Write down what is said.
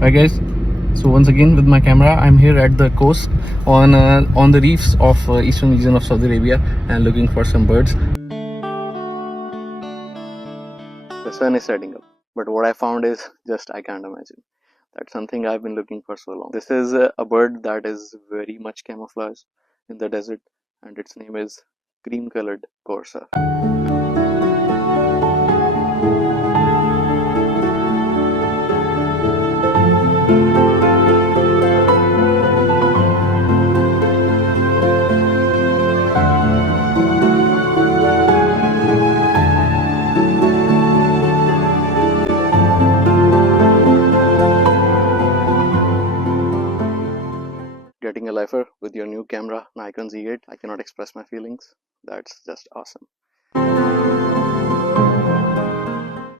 Hi guys, so once again with my camera I'm here at the coast on the reefs of eastern region of Saudi Arabia and looking for some birds. The sun is setting up, but what I found is just I can't imagine. That's something I've been looking for so long. This is a bird that is very much camouflaged in the desert, and its name is cream colored corsair. Getting a lifer with your new camera Nikon Z8, I cannot express my feelings. That's just awesome.